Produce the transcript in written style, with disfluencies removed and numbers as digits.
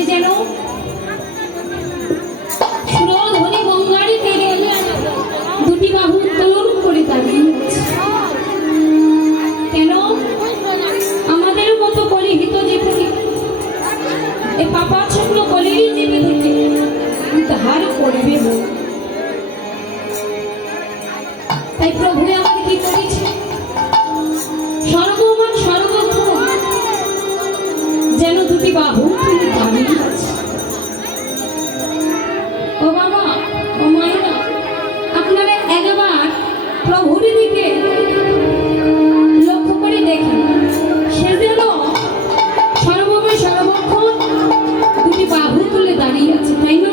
সে যেন সুরধ্বনি গঙ্গারই তীরে দুটি বাহু উত্তোলন করে দাঁড়িয়ে আছে। কেন? আমাদের মতো কলিহিত জীবনে এ পাপাচ্ছন্ন কলির জীবে থেকে উদ্ধার করবে। তাই প্রভু আমাকে কি করেছে? সর্বমান সর্বক্ষণ যেন দুটি বাহু তুলে দাঁড়িয়ে আছে। ও বাবা, ও মায়েরা, আপনারা একবার প্রভুর দিকে লক্ষ্য করে দেখেন। সে যেন সর্বময় সর্বক্ষণ দুটি বাহু তুলে দাঁড়িয়ে আছে, তাই না?